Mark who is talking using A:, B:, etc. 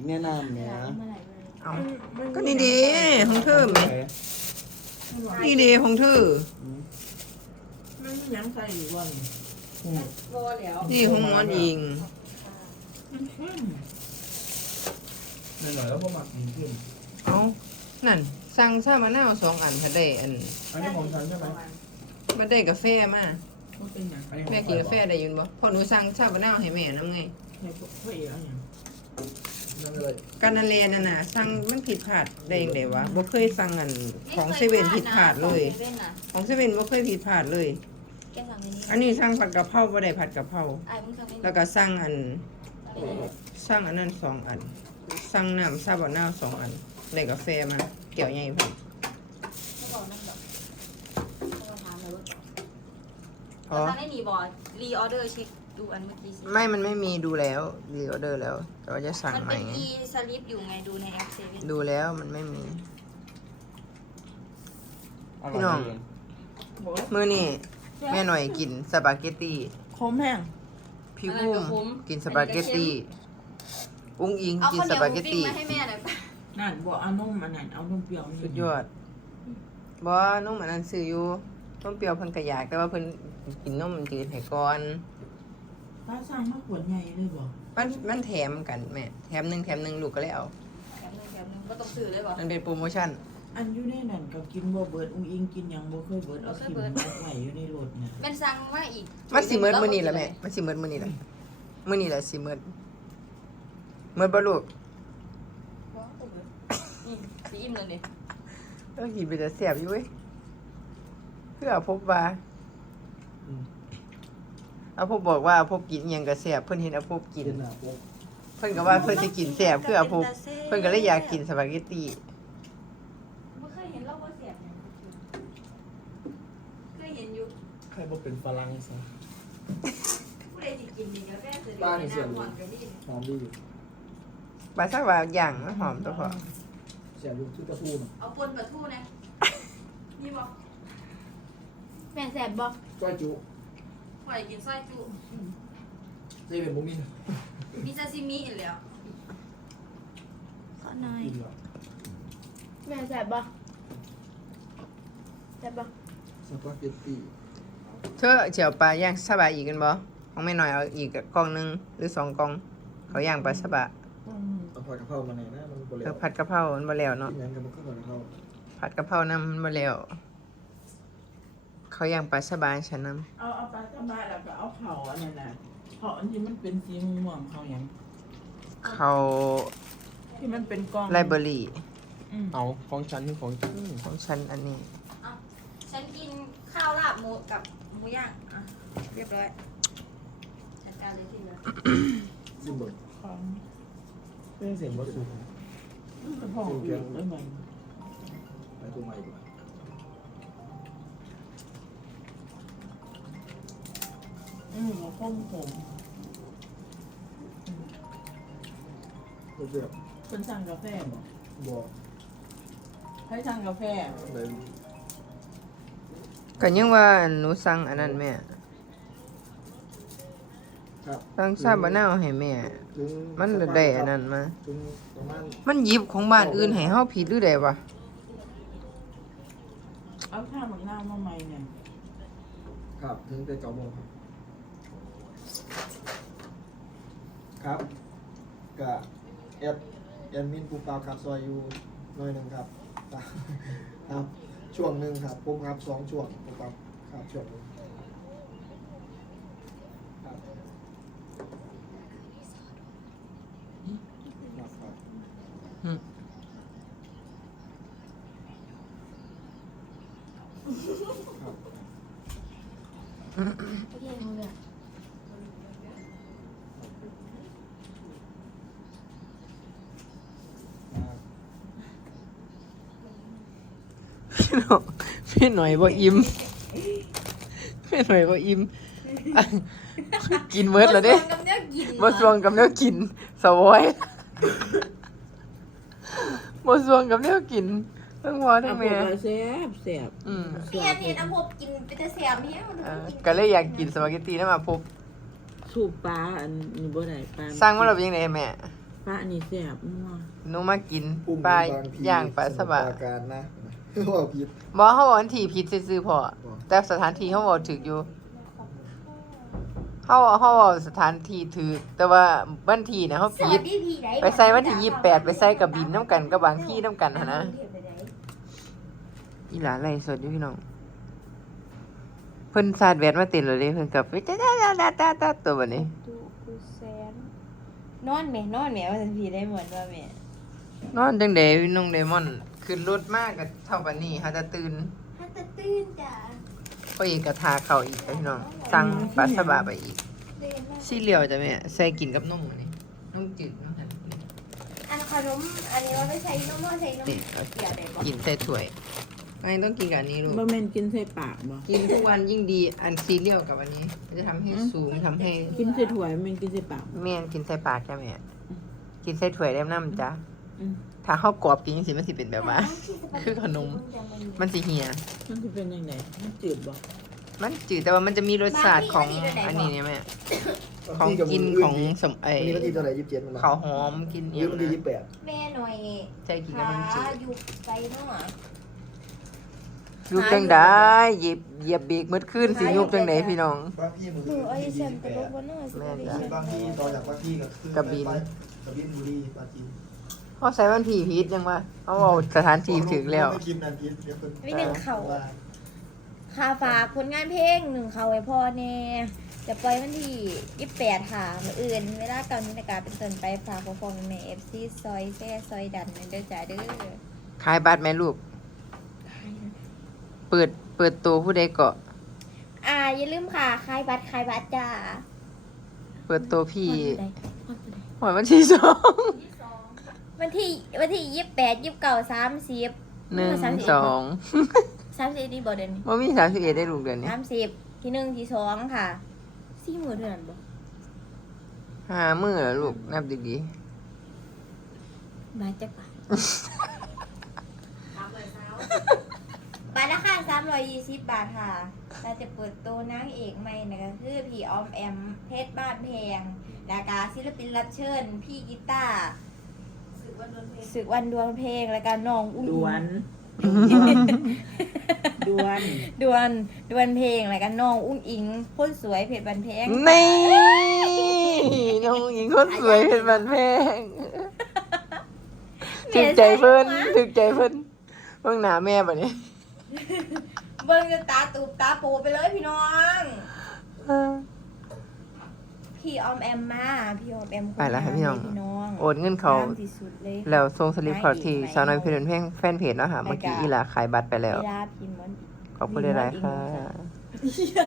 A: แนะนำเนี่ย
B: เอาก็นี่ดีของเธอไหมนี่ดีของเธอ
C: มันยังใส่อยู่วัน
D: โบแล้ว
B: นี่ของหมอนยิง
C: มันเข้ม
A: หน่อยแล้วพวกหมักขึ้น
B: เอานั่นสั่งชามะนาว2 อันถ้าได้อัน
A: อันนี้ของฉันใช่ไหม
B: มาได้กาแฟมา
C: มันเป็นอย่าง
B: แม่กินกาแฟได้อยินบ่พอหนูสั่งชามะนาวให้แม่นำไง
C: ในพวกเอ๋ออย่าง
A: นั่นเลย
B: การนันเลนั่นน่ะสั่งมันผิดพลาดได้ยังไงวะบ่เคยสั่งอันของเซเว่นผิดพลาดเลย ของเซเว่นบ่เคยผิดพลาดเลย
D: แกสั่งในนี้
B: อันนี้สั่งผัดกะเพราบ่ได้ผัดกะเพรา
D: ไอ้มึงสั่งในนี้
B: แล้วก็สั่งอันนั้น2 อันสั่งน้ำซาบะนาว2 อันได้กาแฟมาแก้วใหญ่พอ
D: ไม่บอกนั่นบอกต้องมาถามเลยว่า
B: อ๋อ
D: ทางได้หนีบอรีออเดอร์เช็คดูอันเมื่อกี้สิ
B: มันไม่มีดูแล้วรีออเดอร์แล้วแต่ว่าจะสั่ง
D: มัน
B: ใหม่
D: เป็น
B: ไง
D: อีสลิปอยู่ไงดูในแอปเซเว่น
B: ดูแล้วมันไม่มี พี่น้อง มื้อนี้แม่หน่อยกินสปาเกตตี้
C: คมแห้ง
B: พี่บุ้มกินสปาเกตตี้อุ้งอิง
D: เอา
B: กิน
D: ข้าวเห
B: ส
D: นียว
B: ปา
D: ห
B: เก
D: มู
B: ต
D: ปิ้ง
B: ตี้
D: มาให้แม่หน่อย
C: นั่นบอกเอานุ่มอันนั้นเอานุ่มเปรี้ยว
B: สุดยอดบ่นมอันนั้นซื้ออยู่นมเปรี้ยวเพิ่นก็อยากแต่ว่าเพิ่นกินนมจืดให้ก่อน
C: ป้าสั่งมาขวดใหญ่เลยบอก
B: มันแถมกันแม่แถมหนึ่งลูกก็เลยเอา
D: แถมหนึ่งก็ต้องซื้อเลยบอก
B: มันเป็นโปรโมชั่น
C: อันอยู่ในนั่นก็กินบ่เบิดอุ้งอิงกินหยังบ่เคยเบิดเอาขิมมาใส่อยู่ในรถเนี่ย
D: เป็นสั่งมาอีก
B: มันสิเมิดมื้อนี้ล่ะแม่มันสิเมิดมื้อนี้ล่ะมื้อนี้ล่ะสิเมิดบ่ลูก
D: สีอิ่มเลยเนี่ย
B: กินไปแต่แซ่บอยู่เว้ยเพื่อพบว่าเอาพบบอกว่าพบกินอิหยังก็แซ่บเพิ่นเห็นเอาพบกิน
A: กินอ่ะพวก
B: เพิ่นก็ว่าเพิ่นสิกินแซ่บคือเอาพบเพิ่นก็เลยอยากกินสปาเกตตี้
D: ไม่เคยเห็นเราว่าเสียบเนี่ยเคยเห็นอยู่
A: ใครบอกเป็นฝรั่งซะ
D: ผู้ใดสิกินดีกาแฟซื้อดี
A: บ้าน
D: ใน
A: นี่เสียบ
D: น้ำหวานก็ดี
A: หอมดี
B: บาซักว่าอย่างมันหอมตัวพอ
A: เสียบลูกชุดตะพูน
D: เอาปนปลาทูนะนี่บอกแม่แสบบอก
A: ก้อยจุ
D: ปล่อยกินไส้จุ
A: เซเว่นบุ้มิน
D: มีซาซิมิอีกแล้วขอหน่อย
A: กินเหรอ
D: แม่แสบบอกแสบบอก
A: สปาเกตตี้
B: เธอเจียวปลาย่างซาบะอีกกันบ่ของแม่หน่อยเอาอีกกล่องหนึงหรือ2 กล่องเขาย่างปลาซาบะ
A: เอาผัดกะเพรามาไหนนะมันบ่
B: เธ
A: แล้
B: อ
A: ว
B: ผัดกะเพรามันบ่แล้วเนาะ
A: ที่นั้นก็มันก็ผัดกะเพรา
B: ผัดกะเพรานำมันบ่แล้วเขาย่างปลาซาบะให้ฉันนำ
C: เอาปลาสบายแล้วก็เอาเผาอันนั้นน่ะเผาอันที่มันเป็นสีม่วงเขาหยัง
B: เขา
C: ที่มันเป็นกล้อง
B: ไลเบอรี่
A: เอาของฉันนี่ของฉัน
B: ของฉันอันนี้
D: เอาฉันกินข้าวลาบหมูกับหมูย่างอ่ะเรียบร้อยจัดการเลยที่เหลือ
A: ซิมเบิร์
C: ของ
A: เรื่องเสียงวัตถุ
C: กระเพาะอีกแล้วมัน
A: ไปตัวใหม่ดีกว่า
C: มันข้มผม
A: เรียบ
C: เป็นสั่งกาแฟบ่
A: บอก
C: ให้สั่งกาแฟ
A: เลย
B: ก็ยังว่าหนูสั่งอันนั้นแม่
A: ครับ
B: สั่งซาบะนาวให้แม่
A: ถึง
B: มันได้อันนั้นมา
A: ถึงประมาณ
B: มันหยิบของบ้านอื่นให้เฮาผิดหรือไดวะ
C: เอาข้าวหมักหน้ามาใหม่เนี่ย
A: ครับถึงแต่9 โมงครับครับก็แอดมินปูเปล่าครับซอยอยู่หน่อยหนึงครับ ครับช่วงหนึ่งครับผมครับ2 ช่วงผมครับช่วงหนึงครับครับ
B: อืม
A: ครับ
D: โอเคมึงเนี่ย
B: พี่หน่อยบ่อิ่มพี่หน่อยบ่อิ่มอ่ะกินเมิดแล้วเด้
D: กับเนื้อกิน
B: บ่สวงกับแนวกินสวอยบ่สวงกับแนวกินทั้งพ่อทั้งแม่
C: แซ่บแซ่บ
B: อืม
D: เมียเนี่ยน้ำพบกินเป็นแต่แสบเนี่ยมัน
B: ก็เลยอยากกินสปาเกตตี้นำมาพบ
C: สูบปลาอันนี้บ่ได้ปลา
B: สั่งมาแล้วเป็นจังไดแม่
C: มปลาอันนี้แซ่บนัว
B: หนูมากิน
A: ปุ่ม
B: ปลา
A: บางพี
B: ย่างปลาสบะ
A: มุทรปราการนะว่าผิด
B: บ่เฮาบอกวันที่ผิดซื่อๆพอแต่สถานที่เฮาบอกถูกอยู่เฮาบอกสถานที่ถูกแต่ว่าวันที่น่ะเฮาผิดไปใส่วันที่28ไปใส่กับบินนํกันกับบางที่นํกันหั่นนะอีหลาไล่สดอยู่พี่น้องเพิ่นสาดแวดมาเต้นแล้วเด้เพิ่นก็ไปตาตัวบัดนี้
D: ดูกูแซนนอนแม่ว่าสันพีได้เหมือนว่าแม่
B: นอนจังได๋พี่น้องเดมอนขึ้นรถมาก็เท่าบัดนี้หาจะตื่น
D: ฮัตตื่นจ้ะ
B: พ่อเอกก็ทาเข้าวอีกพี่น้องสั่งปลาสบะไปอีก
D: เดินมา
B: สีเหลียวจ้ะแม่ใส่กินกับนมอันนี้นมจืดนมหัน
D: อันขนมอันนี้ว่าไม่ใช้นมใช้นม
B: นี่
D: เกี่ยวได้บ่
B: กินใส่ถ้วยอันนี้ต้องกินกับอันนี้ลูก
C: บ่แม่นกินใส่ปากบ่
B: กินทุกวันยิ่งดีอันซีเรียลกับอันนี้จะทำให้สูงทำให้
C: กินใส่ถ้วยแม่นกินใส่ปาก
B: แม่นกินใส่ปากจ้ะแม่กินใส่ถ้วยได้น้ำจ้ะ
C: อืม
B: ถ้าข้าวกรอบกินจังสิมันสิเป็นแบบว่า คือขนม มันสิเหี่ย
C: มันสิเป็นจังไดมันจืดบ่
B: มันจืดแต่ว่ามันจะมีรสชาติของอันนี้เนี่ยแม่ของกินของสมไอ
A: วันนี้วันที่เท่าไหร่27มัน
B: ข้าวหอมกิน
A: วัน
B: เอี
A: นี้
B: ยง
A: วันที่
B: นะ
A: 28
D: แม่หน่อย
B: ใส่กินกับมันจืด
D: อยู่ไปเนาะ
B: ยุบจังได้เหยียบเบรกมืดขึ้นสิยุบจังไดพี่น้อง
A: บางพี่มือ
D: หนูเอาดิฉันไปลบบ่เนาะสิ
B: แม่
D: เอาดิ
B: จ้ะ
D: ฉัน
A: บางพี่ต่อจากบางพี่ก็คือก
B: ระบิน
A: กระบินบุรีปราจีน
B: เขาใส่วันที่พีชยังวะเขาเอาสถานที่ถึงแล้ว
A: ไม่คิดนั่นพิษเดี๋ยวเพิ่น
D: มีหนึ่งเขา
A: ว่า
D: ค่าฝากผลงานเพลงหนึ่งเขาไว้พ่อแน่จะปล่อยวันที่28ค่ะมื้ออื่นเวลา9 นาฬิกาเป็นต้นไปฝากพ่อๆแม่ FC ซอยแซ่ซอยดันเด้อจ้าเด้อ
B: ขายบัตรไหมลูก เปิดตัวผู้ใดเกาะ
D: อย่าลืมค่ะคายบัตรจ้า
B: เปิดตัวพี่
D: ฮอดมื้อใด
B: หอยวันที่สอง
D: วันที่28 29 30
B: หนึ่งสอง
D: 30นี่บ่เดือนนี้
B: ว่ามี31ได้ลูกเดือนนี้
D: 30ที่1ที่2ค่ะ4มื้อเท่านั้นบ่
B: 5 มื้อแล้วลูกนับดี
D: บาทจักบาทบาทละค่ะ320 บาทค่ะเราจะเปิดตัวนางเอกใหม่นะก็คือพี่ออมแอมเพชรบ้านแพงแล้วก็ศิลปินรับเชิญพี่กีตาร์ศึกวันดวงเพลงแล้วก็น้องอุ้ง
C: ด
D: อิง
C: วนดวน
D: ดวนเพลงแล้วก็น้องอุ้งอิงคนสวยเพชรบ้านแพง
B: ๆนี่น้องหญิงคนสวยเป็นบันแพงถึกใจเพิ่นเบิ่งหน้าแม่บัดนี้
D: เบิ่งจะตาตูบตาโปไปเลยพี่น้อง พี่ออมแอมมาพี่ออมแอม
B: ไปแล้วค่ะพี่น้อง
D: พี่น้อง
B: โอนเงินเขา
D: งมที่สุดเลย
B: แล้วส่งสลิปเขาที่สาวน้อยเพลินเพลงแฟนเพจเนาะค่ะเมื่อกี้อีหลาขายบัตรไปแล้ว
D: เวลาพิมพ์มัน
B: ขอบคุณหลายๆค่ะ